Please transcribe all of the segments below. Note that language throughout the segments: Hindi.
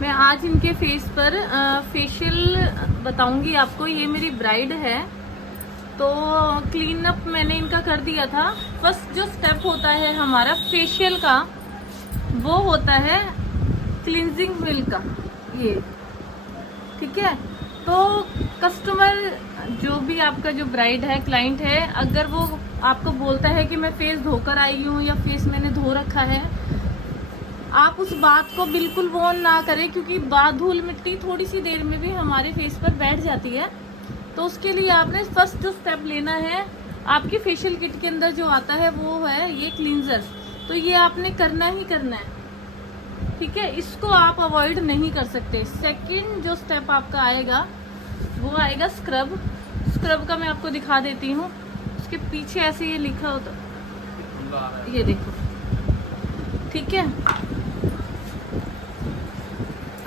मैं आज इनके फेस पर फेशियल बताऊंगी आपको। ये मेरी ब्राइड है, तो क्लीन अप मैंने इनका कर दिया था। फर्स्ट जो स्टेप होता है हमारा फेशियल का, वो होता है क्लींजिंग मिल्क का, ये ठीक है। तो कस्टमर जो भी आपका जो ब्राइड है, क्लाइंट है, अगर वो आपको बोलता है कि मैं फेस धोकर आई हूँ या फेस मैंने धो रखा है, आप उस बात को बिल्कुल वो ना करें, क्योंकि धूल मिट्टी थोड़ी सी देर में भी हमारे फेस पर बैठ जाती है। तो उसके लिए आपने फर्स्ट जो स्टेप लेना है, आपकी फेशियल किट के अंदर जो आता है वो है ये क्लींजर। तो ये आपने करना ही करना है, ठीक है, इसको आप अवॉइड नहीं कर सकते। सेकंड जो स्टेप आपका आएगा वो आएगा स्क्रब। स्क्रब का मैं आपको दिखा देती हूँ। उसके पीछे ऐसे ये लिखा होता, ये देखो, ठीक है।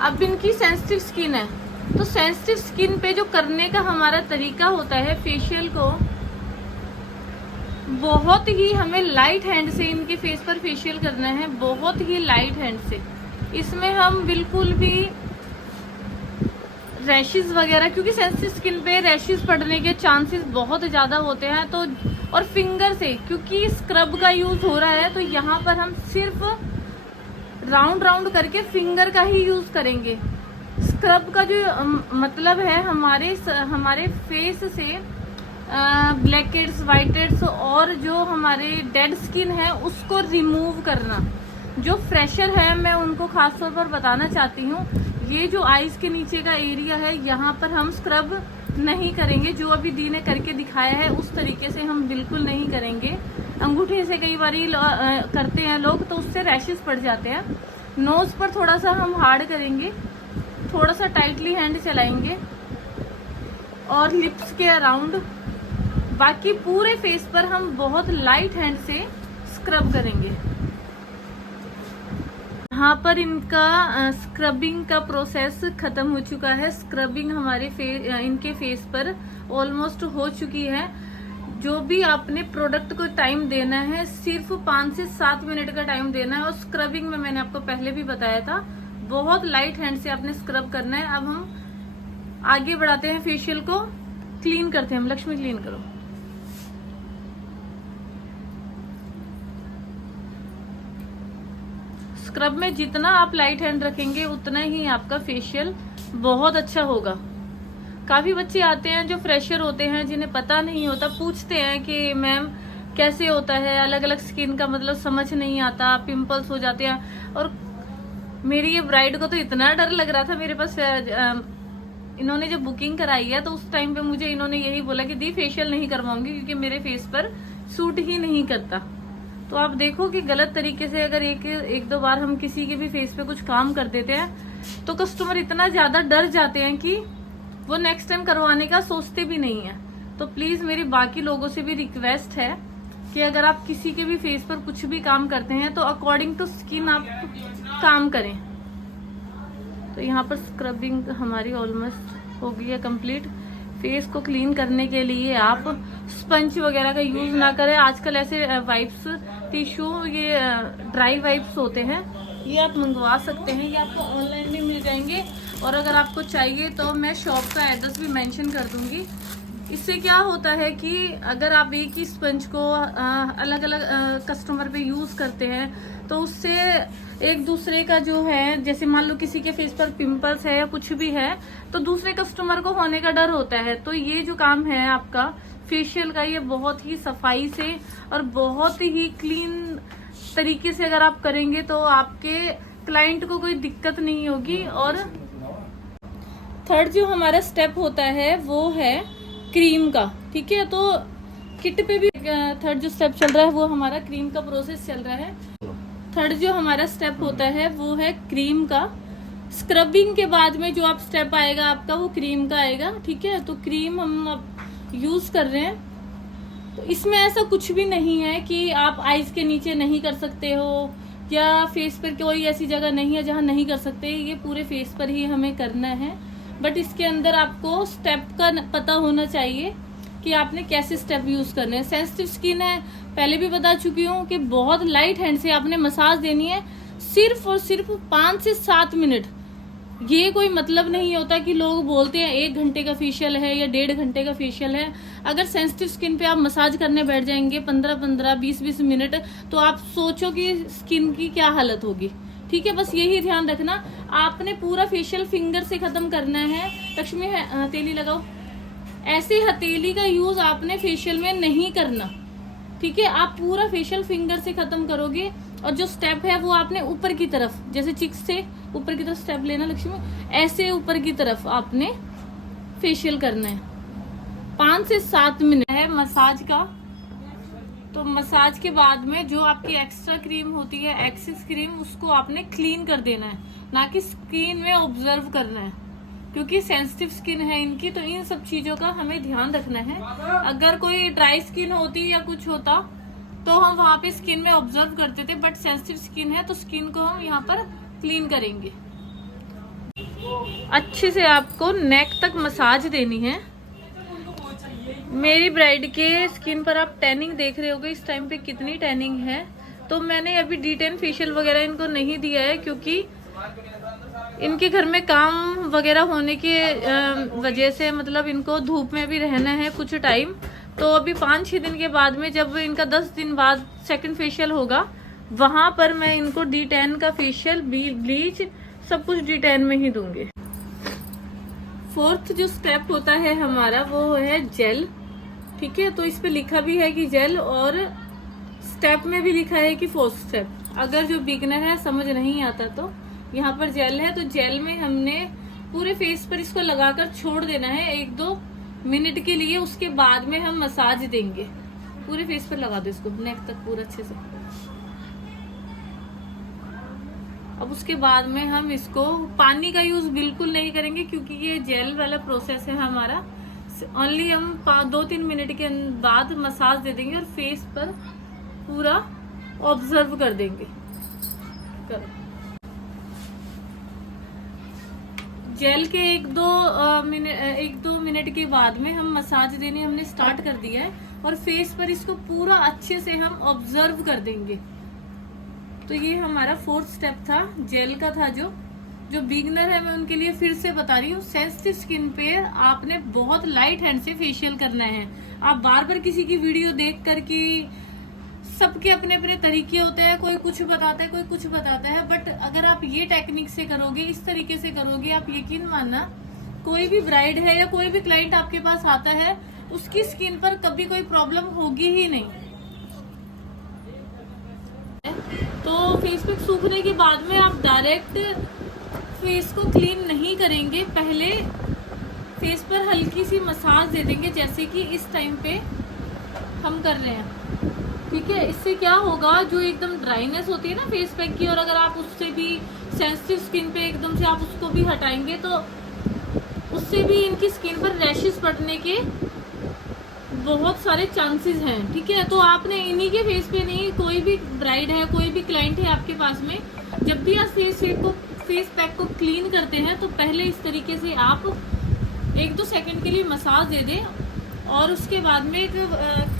अब इनकी सेंसिटिव स्किन है, तो सेंसिटिव स्किन पे जो करने का हमारा तरीका होता है फेशियल को, बहुत ही हमें लाइट हैंड से इनके फेस पर फेशियल करना है, बहुत ही लाइट हैंड से। इसमें हम बिल्कुल भी रैशेस वगैरह, क्योंकि सेंसिटिव स्किन पे रैशेस पड़ने के चांसेस बहुत ज़्यादा होते हैं, तो और फिंगर से, क्योंकि स्क्रब का यूज़ हो रहा है, तो यहाँ पर हम सिर्फ राउंड राउंड करके फिंगर का ही यूज़ करेंगे। स्क्रब का जो मतलब है हमारे फेस से ब्लैक हेड्स, वाइट हेड्स और जो हमारे डेड स्किन है उसको रिमूव करना। जो फ्रेशर है मैं उनको खास तौर पर बताना चाहती हूँ, ये जो आईज के नीचे का एरिया है यहाँ पर हम स्क्रब नहीं करेंगे। जो अभी दी ने करके दिखाया है उस तरीके से हम बिल्कुल नहीं करेंगे। अंगूठे से कई बार करते हैं लोग, तो उससे रैशेस पड़ जाते हैं। नोज पर थोड़ा सा हम हार्ड करेंगे, थोड़ा सा टाइटली हैंड चलाएंगे, और लिप्स के अराउंड। बाकी पूरे फेस पर हम बहुत लाइट हैंड से स्क्रब करेंगे। यहाँ पर इनका स्क्रबिंग का प्रोसेस खत्म हो चुका है। स्क्रबिंग हमारे इनके फेस पर ऑलमोस्ट हो चुकी है। जो भी आपने प्रोडक्ट को टाइम देना है, सिर्फ 5 से 7 मिनट का टाइम देना है। और स्क्रबिंग में मैंने आपको पहले भी बताया था, बहुत लाइट हैंड से आपने स्क्रब करना है। अब हम आगे बढ़ाते हैं, फेशियल को क्लीन करते हैं। हम लक्ष्मी क्लीन करो। स्क्रब में जितना आप लाइट हैंड रखेंगे उतना ही आपका फेशियल बहुत अच्छा होगा। काफी बच्चे आते हैं जो फ्रेशर होते हैं, जिन्हें पता नहीं होता, पूछते हैं कि मैम कैसे होता है, अलग अलग स्किन का मतलब समझ नहीं आता, पिंपल्स हो जाते हैं। और मेरी ये ब्राइड को तो इतना डर लग रहा था, मेरे पास इन्होंने जब बुकिंग कराई है तो उस टाइम पे मुझे इन्होंने यही बोला कि दी फेशियल नहीं करवाऊंगी, क्योंकि मेरे फेस पर सूट ही नहीं करता। तो आप देखो कि गलत तरीके से अगर एक दो बार हम किसी के भी फेस पे कुछ काम कर देते हैं तो कस्टमर इतना ज्यादा डर जाते हैं कि वो नेक्स्ट टाइम करवाने का सोचते भी नहीं है। तो प्लीज मेरी बाकी लोगों से भी रिक्वेस्ट है कि अगर आप किसी के भी फेस पर कुछ भी काम करते हैं तो अकॉर्डिंग टू स्किन आप काम करें। तो यहाँ पर स्क्रबिंग हमारी ऑलमोस्ट हो गई है कंप्लीट। फेस को क्लीन करने के लिए आप स्पंज वगैरह का यूज ना करें। आजकल ऐसे वाइप्स, टिश्यू, ये ड्राई वाइप्स होते हैं, ये आप मंगवा सकते हैं। ये आपको ऑनलाइन भी मिल जाएंगे, और अगर आपको चाहिए तो मैं शॉप का एड्रेस भी मेंशन कर दूंगी। इससे क्या होता है कि अगर आप एक ही स्पंज को अलग अलग कस्टमर पे यूज करते हैं तो उससे एक दूसरे का जो है, जैसे मान लो किसी के फेस पर पिंपल्स है या कुछ भी है, तो दूसरे कस्टमर को होने का डर होता है। तो ये जो काम है आपका फेशियल का, ये बहुत ही सफाई से और बहुत ही क्लीन तरीके से अगर आप करेंगे तो आपके क्लाइंट को कोई दिक्कत नहीं होगी। और थर्ड जो हमारा स्टेप होता है वो है क्रीम का, ठीक है। तो किट पे भी थर्ड जो स्टेप चल रहा है वो हमारा क्रीम का प्रोसेस चल रहा है। थर्ड जो हमारा स्टेप होता है वो है क्रीम का। स्क्रबिंग के बाद में जो आप स्टेप आएगा आपका, वो क्रीम का आएगा, ठीक है। तो क्रीम हम अब यूज कर रहे हैं। तो इसमें ऐसा कुछ भी नहीं है कि आप आईज के नीचे नहीं कर सकते हो या फेस पर कोई ऐसी जगह नहीं है जहां नहीं कर सकते। ये पूरे फेस पर ही हमें करना है, बट इसके अंदर आपको स्टेप का पता होना चाहिए कि आपने कैसे स्टेप यूज करने हैं। सेंसिटिव स्किन है, पहले भी बता चुकी हूँ कि बहुत लाइट हैंड से आपने मसाज देनी है। सिर्फ और सिर्फ 5 से 7 मिनट। ये कोई मतलब नहीं होता कि लोग बोलते हैं 1 घंटे का फेशियल है या 1.5 घंटे का फेशियल है। अगर सेंसिटिव स्किन पे आप मसाज करने बैठ जाएंगे 15-15, 20-20 मिनट, तो आप सोचो कि स्किन की क्या हालत होगी। ठीक है, बस यही ध्यान रखना। आपने पूरा फेशियल फिंगर से खत्म करना है। लक्ष्मी हथेली लगाओ। ऐसे हथेली का यूज आपने फेशियल में नहीं करना। ठीक है, आप पूरा फेशियल फिंगर से खत्म करोगे। और जो स्टेप है वो आपने ऊपर की तरफ, जैसे चिक्स से ऊपर की तरफ स्टेप लेना लक्ष्मी, ऐसे ऊपर की तरफ आपने फेशियल करना है। 5 से 7 मिनट है मसाज का। तो मसाज के बाद में जो आपकी एक्स्ट्रा क्रीम होती है, एक्सेस क्रीम, उसको आपने क्लीन कर देना है, ना कि स्किन में ऑब्जर्व करना है, क्योंकि सेंसिटिव स्किन है इनकी। तो इन सब चीजों का हमें ध्यान रखना है। अगर कोई ड्राई स्किन होती या कुछ होता तो हम वहां पे स्किन में ऑब्जर्व करते थे, बट सेंसिटिव स्किन है तो स्किन को हम यहाँ पर क्लीन करेंगे। अच्छे से आपको नेक तक मसाज देनी है। मेरी ब्राइड के स्किन पर आप टैनिंग देख रहे होगे इस टाइम पे कितनी टैनिंग है। तो मैंने अभी D10 फेशियल वगैरह इनको नहीं दिया है, क्योंकि इनके घर में काम वगैरह होने की वजह से, मतलब इनको धूप में भी रहना है कुछ टाइम। तो अभी 5-6 दिन के बाद में, जब इनका 10 दिन बाद सेकंड फेशियल होगा, वहां पर मैं इनको D10 का फेशियल, ब्लीच, सब कुछ D10 में ही दूंगी। 4th जो स्टेप होता है हमारा वो है जेल। ठीक है, तो इस पे लिखा भी है कि जेल, और स्टेप में भी लिखा है कि 4th स्टेप। अगर जो बिगनर है समझ नहीं आता तो यहाँ पर जेल है, तो जेल में हमने पूरे फेस पर इसको लगाकर छोड़ देना है 1-2 मिनट के लिए। उसके बाद में हम मसाज देंगे। पूरे फेस पर लगा दो इसको, नेक तक पूरा अच्छे से। अब उसके बाद में हम इसको, पानी का यूज बिल्कुल नहीं करेंगे, क्योंकि ये जेल वाला प्रोसेस है हमारा। ओनली हम 2-3 मिनट के बाद मसाज दे देंगे और फेस पर पूरा ऑब्जर्व कर देंगे। जेल के 1-2 मिनट के बाद में हम मसाज देने हमने स्टार्ट कर दिया है, और फेस पर इसको पूरा अच्छे से हम ऑब्जर्व कर देंगे। तो ये हमारा 4th स्टेप था, जेल का था। जो बिगनर है मैं उनके लिए फिर से बता रही हूँ, सेंसिटिव स्किन पे आपने बहुत लाइट हैंड से फेशियल करना है। आप बार बार किसी की वीडियो देख करके, सबके अपने अपने तरीके होते हैं, कोई कुछ बताता है, कोई कुछ बताता है, बट अगर आप ये टेक्निक से करोगे, इस तरीके से करोगे, आप यकीन मानना, कोई भी ब्राइड है या कोई भी क्लाइंट आपके पास आता है, उसकी स्किन पर कभी कोई प्रॉब्लम होगी ही नहीं। तो फेस पैक सूखने के बाद में आप डायरेक्ट फेस को क्लीन नहीं करेंगे, पहले फेस पर हल्की सी मसाज दे देंगे, जैसे कि इस टाइम पे हम कर रहे हैं। ठीक है, इससे क्या होगा, जो एकदम ड्राइनेस होती है ना फेस पैक की, और अगर आप उससे भी सेंसिटिव स्किन पे एकदम से आप उसको भी हटाएंगे, तो उससे भी इनकी स्किन पर रैशेस पड़ने के बहुत सारे चांसेस हैं। ठीक है, तो आपने इन्हीं के फेस पे नहीं, कोई भी ब्राइड है, कोई भी क्लाइंट है आपके पास में, जब भी आप फेस पैक को क्लीन करते हैं, तो पहले इस तरीके से आप 1-2 सेकंड के लिए मसाज दे दें, और उसके बाद में एक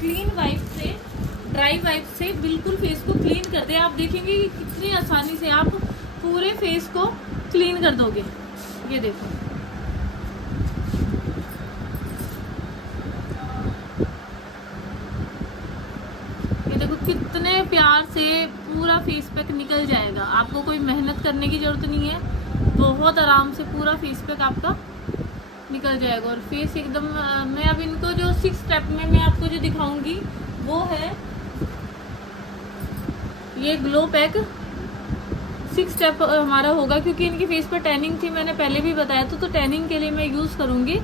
क्लीन वाइप से, ड्राई वाइप से बिल्कुल फेस को क्लीन कर दे। आप देखेंगे कि कितनी आसानी से आप पूरे फेस को क्लीन कर दोगे। ये देखो, ये देखो कितने प्यार से पूरा फेस पैक निकल जाएगा। आपको कोई मेहनत करने की जरूरत नहीं है, बहुत आराम से पूरा फेस पैक आपका निकल जाएगा। और फेस एकदम, मैं अब इनको जो 6 स्टेप में मैं आपको जो दिखाऊंगी वो है ये ग्लो पैक। 6 स्टेप हमारा होगा, क्योंकि इनकी फेस पर टैनिंग थी, मैंने पहले भी बताया था। तो टैनिंग के लिए मैं यूज करूंगी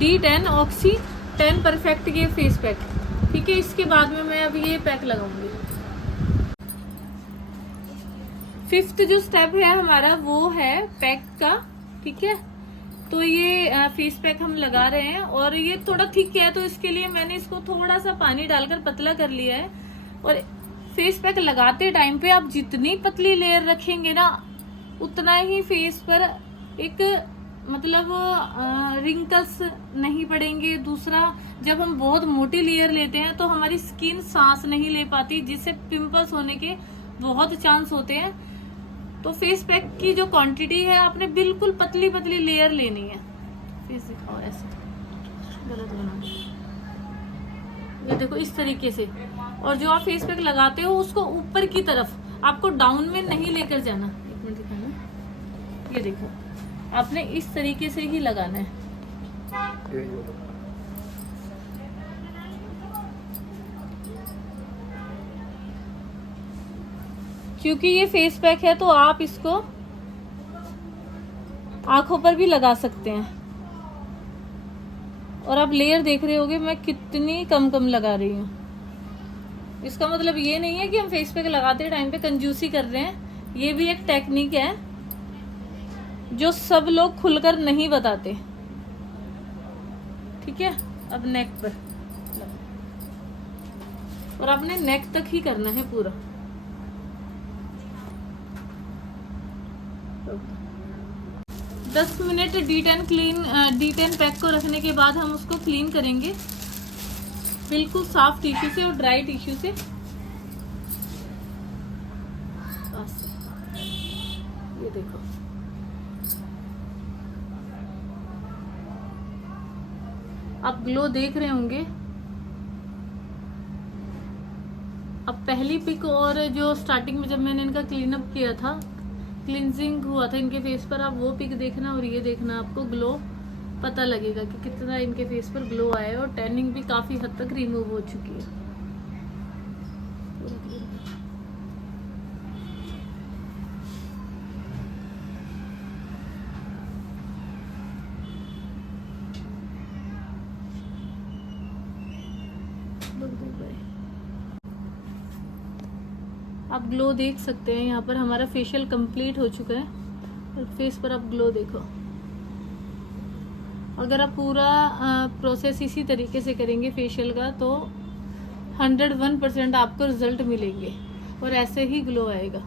D10 ऑक्सी 10 परफेक्ट ये फेस पैक। ठीक है, इसके बाद में मैं अभी ये पैक लगाऊंगी। 5th जो स्टेप है हमारा वो है पैक का। ठीक है, तो ये फेस पैक हम लगा रहे हैं, और ये थोड़ा थिक है, तो इसके लिए मैंने इसको थोड़ा सा पानी डालकर पतला कर लिया है। और फेस पैक लगाते टाइम पे आप जितनी पतली लेयर रखेंगे ना, उतना ही फेस पर एक मतलब रिंकल्स नहीं पड़ेंगे। दूसरा, जब हम बहुत मोटी लेयर लेते हैं तो हमारी स्किन सांस नहीं ले पाती, जिससे पिंपल्स होने के बहुत चांस होते हैं। तो फेस पैक की जो क्वांटिटी है आपने बिल्कुल पतली पतली लेयर लेनी है। फेस दिखाओ ऐसे, गलत बना दिया। ये देखो इस तरीके से। और जो आप फेस पैक लगाते हो उसको ऊपर की तरफ, आपको डाउन में नहीं लेकर जाना। एक मिनट दिखाना, ये देखो आपने इस तरीके से ही लगाना है। क्योंकि ये फेस पैक है तो आप इसको आंखों पर भी लगा सकते हैं। और आप लेयर देख रहे होगे मैं कितनी कम कम लगा रही हूँ। इसका मतलब ये नहीं है कि हम फेस पैक लगाते टाइम पे कंजूसी कर रहे हैं। ये भी एक टेक्निक है जो सब लोग खुलकर नहीं बताते। ठीक है, अब नेक पर, और आपने नेक तक ही करना है पूरा। तो 10 मिनट D10 पैक को रखने के बाद हम उसको क्लीन करेंगे बिल्कुल साफ टिश्यू से और ड्राई टिश्यू से। बस ये देखो, आप ग्लो देख रहे होंगे। अब पहली पिक और जो स्टार्टिंग में जब मैंने इनका क्लीन अप किया था, क्लींजिंग हुआ था इनके फेस पर, आप वो पिक देखना और ये देखना, आपको ग्लो पता लगेगा कि कितना इनके फेस पर ग्लो आया है। और टैनिंग भी काफी हद तक रिमूव हो चुकी है। आप ग्लो देख सकते हैं। यहाँ पर हमारा फेशियल कंप्लीट हो चुका है और फेस पर आप ग्लो देखो। अगर आप पूरा प्रोसेस इसी तरीके से करेंगे फेशियल का तो 101% आपको रिजल्ट मिलेंगे और ऐसे ही ग्लो आएगा।